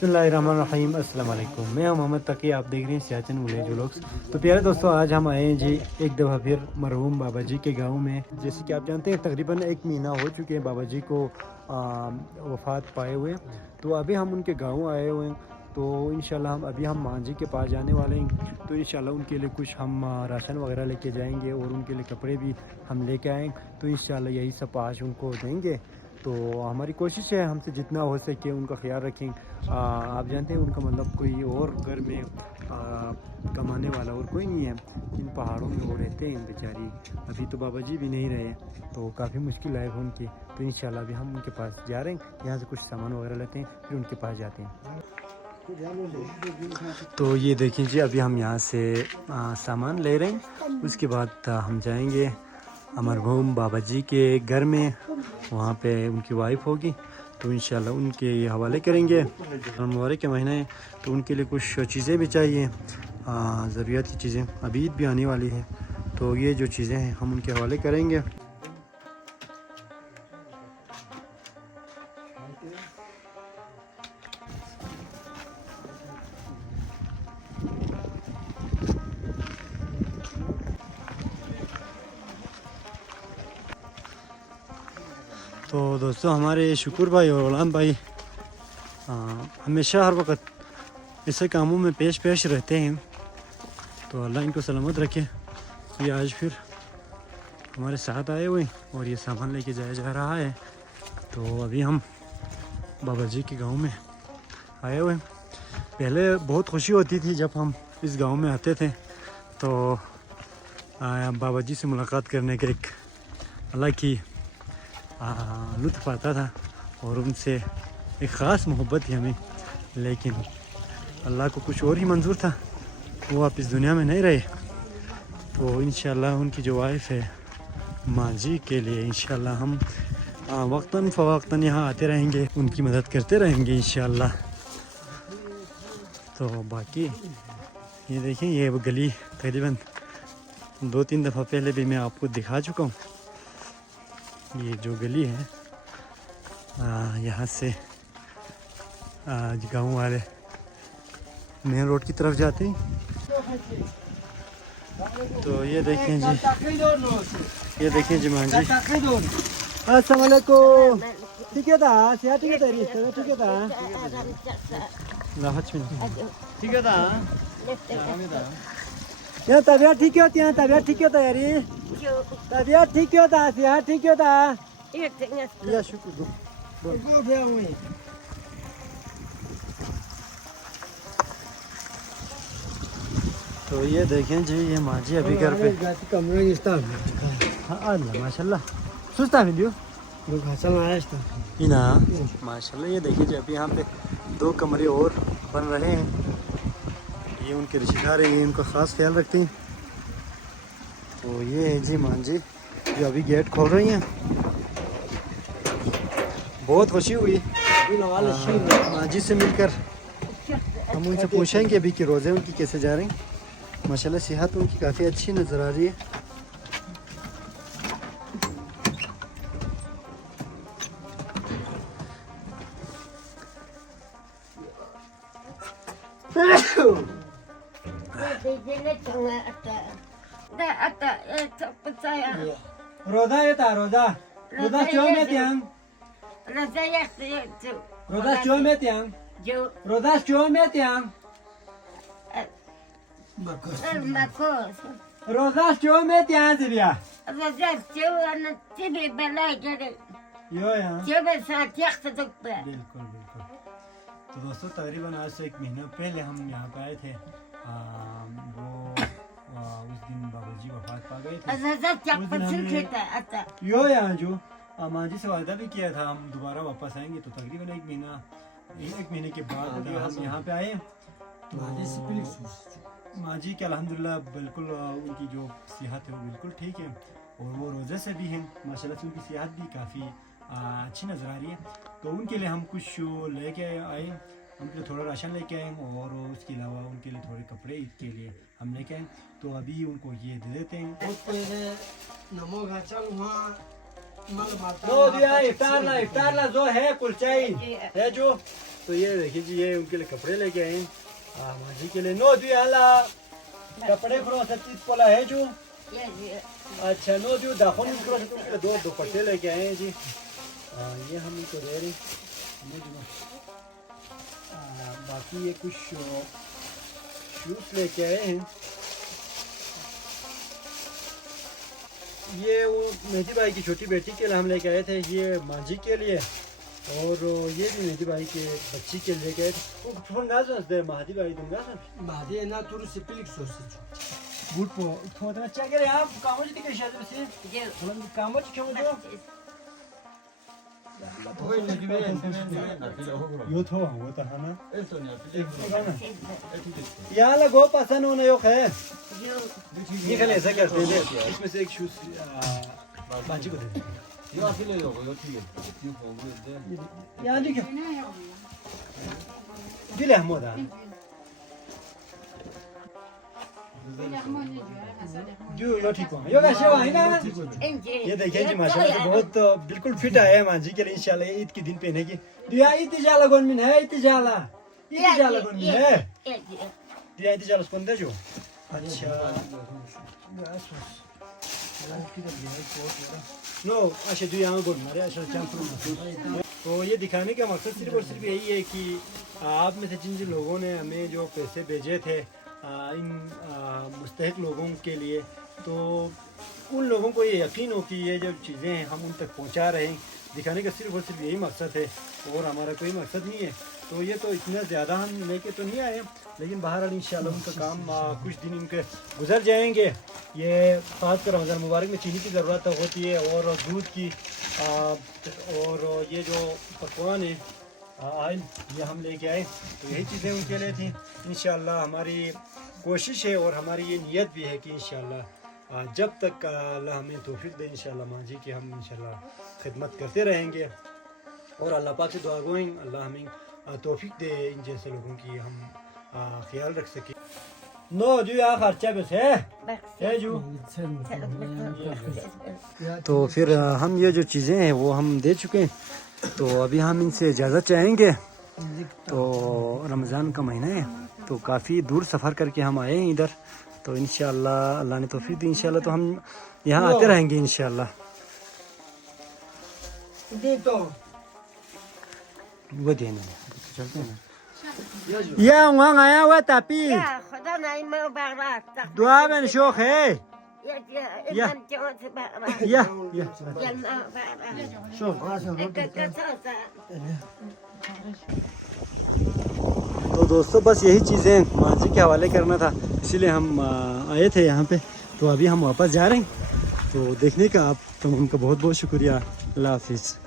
बिस्मिल्लाहिर्रहमानिर्रहीम अस्सलाम वालेकुम। मैं हूं मोहम्मद तकी, आप देख रहे हैं सियाचिन विलेज व्लॉग्स। तो प्यारे दोस्तों, आज हम आए हैं जी एक दफ़ा फिर मरहूम बाबा जी के गांव में। जैसे कि आप जानते हैं तकरीबन 1 महीना हो चुके हैं बाबा जी को वफ़ात पाए हुए। तो अभी हम उनके गाँव आए हुए हैं। तो इंशाल्लाह हम माँ जी के पास जाने वाले हैं। तो इंशाल्लाह उनके लिए कुछ हम राशन वगैरह लेके जाएंगे और उनके लिए कपड़े भी हम लेके आएँ। तो इंशाल्लाह यही सब आज उनको देंगे। तो हमारी कोशिश है हमसे जितना हो सके उनका ख्याल रखें। आप जानते हैं उनका मतलब कोई और घर में कमाने वाला और कोई नहीं है। इन पहाड़ों में वो रहते हैं बेचारी। अभी तो बाबा जी भी नहीं रहे, तो काफ़ी मुश्किल लाइफ है उनकी। तो इंशाल्लाह अभी हम उनके पास जा रहे हैं, यहाँ से कुछ सामान वगैरह लेते हैं फिर उनके पास जाते हैं। तो ये देखिए जी, अभी हम यहाँ से सामान ले रहे हैं। उसके बाद हम जाएंगे मरहूम बाबा जी के घर में। वहाँ पे उनकी वाइफ होगी, तो इंशाल्लाह उनके हवाले करेंगे। मुबारक के महीना है, तो उनके लिए कुछ चीज़ें भी चाहिए, ज़रूरियात की चीज़ें। अभी ईद भी आने वाली है, तो ये जो चीज़ें हैं हम उनके हवाले करेंगे। तो दोस्तों, हमारे शुक्र भाई और गुलाम भाई हमेशा हर वक्त ऐसे कामों में पेश रहते हैं। तो अल्लाह इनको सलामत रखे। ये आज फिर हमारे साथ आए हुए और ये सामान लेके जाया जा रहा है। तो अभी हम बाबा जी के गांव में आए हुए। पहले बहुत खुशी होती थी जब हम इस गांव में आते थे, तो बाबा जी से मुलाकात करने का एक अलग ही लुत्फ़ आता था और उनसे एक ख़ास मोहब्बत थी हमें। लेकिन अल्लाह को कुछ और ही मंजूर था, वो आप इस दुनिया में नहीं रहे। तो इंशाल्लाह उनकी जो वाइफ है माँ जी के लिए इंशाल्लाह हम वक्तन फ़वक्तन यहाँ आते रहेंगे, उनकी मदद करते रहेंगे इंशाल्लाह। तो बाकी ये देखें, ये गली तकरीबन 2-3 दफ़ा पहले भी मैं आपको दिखा चुका हूँ। ये जो गली है यहाँ से गाँव वाले मेन रोड की तरफ जाते हैं। तो ये देखें जी, ये देखें जी मां जी। अस्सलाम वालेकुम। ठीक है था सिया, ठीक है था रिश्ता, ठीक है था लाहच में, ठीक है था यहाँ तबियत ठीक होती है, तबियत ठीक होता है यारी, तबियत ठीक होता है सिया, ठीक होता या शुक्र। तो ये देखें जी, ये माँ जी अभी घर पे माशाल्लाह सुस्ता वीडियो इना माशाल्लाह। ये देखिए जी, अभी यहाँ पे 2 कमरे और बन रहे हैं। ये उनके रिश्तेदार हैं, ये उनका ख़ास ख्याल रखते हैं। तो ये है जी माँ जी जो अभी गेट खोल रही हैं। बहुत खुशी हुई माँ जी से मिलकर। हम उनसे पूछेंगे अभी कि रोज़े उनकी कैसे जा रहे हैं। माशाल्लाह सेहत उनकी काफ़ी अच्छी नज़र आ रही है। रोजा येता रोजा रोजा क्यों में त्यांग रोजा क्यों में त्यांग रोजा क्यों में त्यांग रोजा क्यों में त्यांग दिया यो यार बिल्कुल बिल्कुल। तो दोस्तों, तकरीबन आज से 1 महीना पहले हम यहाँ पे आए थे। वो उस दिन बाबा जी वफात पा गए थे। यो यहाँ जो माँ जी से वादा भी किया था हम दोबारा वापस आएंगे। तो तकरीबन 1 महीने के बाद हम यहाँ पे आए। तो माँ जी के अल्हम्दुलिल्लाह बिल्कुल उनकी जो सेहत है वो बिल्कुल ठीक है और वो रोज़े से भी हैं माशाल्लाह से। उनकी सेहत भी काफ़ी अच्छी नज़र आ रही है। तो उनके लिए हम कुछ लेके आए, उनके लिए थोड़ा राशन लेके आए और उसके अलावा उनके लिए थोड़े कपड़े ईद के लिए हम लेके आए। तो अभी उनको ये दे देते हैं। इफ्तार ला जो है कुलचाई है जो, तो तो ये देखिए जी, ये उनके लिए कपड़े लेके आए हैं माँ जी के लिए। नो दू आला कपड़े खरो सच्ची पोला है जो। अच्छा नो दू दाखों निकलो तो दो दुपट्टे लेके आए हैं जी। ये हम इनको दे रहे हैं। बाकी ये कुछ शूज लेके आए हैं। ये वो मेहदी भाई की छोटी बेटी के लिए हम लेके आए थे, ये मांझी के लिए, और ये भी मेहदी भाई के बच्ची के लिए लेके आए थे। वो नाज़ दे माहदी भाई दूंगा सर माहदी ना तुरु सिपिलिक सोच गुड पो थोड़ा अच्छा करे आप काम जी के शायद से ये हम काम जी क्यों जो यो थो वो तो है ना यहाँ लगो पसंद होना यो है ये खाली ऐसा करते हैं इसमें से एक शूज बाजी को दे यो अकेले यो ठीक है यो होगा यहाँ जी क्यों दिले हम होता जो यो ठीक है यो कैसे हुआ है ना ये देखिए जी माशाल्लाह से बहुत बिल्कुल फिट आया है मां जी के लिए इंशाल्लाह ईद के दिन पहने की दिया इतिजाला गोन में है इतिजाला गोन में है दिया इतिजाला स्पंदे जो अच्छा नो अच्छा जो यहाँ गोन मारे अच्छा चैंपियन तो ये दिखाने का मकसद सिर्फ और सिर्फ यही है कि आप में से जिन जिन लोगों ने हमें जो पैसे भेजे थे इन मुस्तहिक लोगों के लिए, तो उन लोगों को ये यकीन हो कि ये जो चीज़ें हैं हम उन तक पहुंचा रहे हैं। दिखाने का सिर्फ और सिर्फ यही मकसद है और हमारा कोई मकसद नहीं है। तो ये तो इतना ज़्यादा हम लेके तो नहीं आए, लेकिन बहरहाल इंशाल्लाह उनका काम कुछ दिन उनके गुजर जाएंगे। ये ख़ास कर रमज़ान मुबारक में चीनी की ज़रूरत होती है और दूध की और ये जो पकवान है आयल ये हम लेके आए, तो यही चीज़ें उनके लिए थी। इंशाल्लाह हमारी कोशिश है और हमारी ये नियत भी है कि इंशाल्लाह जब तक अल्लाह हमें तौफीक दे इंशाल्लाह माँ जी की हम इंशाल्लाह खिदमत करते रहेंगे और अल्लाह पाक से दुआ गोएं अल्लाह हमें तौफीक दे इन जैसे लोगों की हम ख्याल रख सकें। नो जो यहाँ खर्चा बस है जो तो फिर हम ये जो चीज़ें हैं वो हम दे चुके हैं, तो अभी हम इनसे इजाज़त चाहेंगे। तो रमज़ान का महीना है तो काफ़ी दूर सफ़र करके हम आए हैं इधर, तो इंशाल्लाह अल्लाह ने तौफीक दी इंशाल्लाह तो हम यहाँ आते रहेंगे इंशाल्लाह। वो देने चलते हैं या वहाँ आया हुआ तापी दुआ में शौक है या तो दोस्तों बस यही चीज़ें माँ जी के हवाले करना था, इसीलिए हम आए थे यहाँ पे। तो अभी हम वापस जा रहे हैं, तो देखने का आप तमाम का बहुत बहुत शुक्रिया। अल्लाह हाफिज़।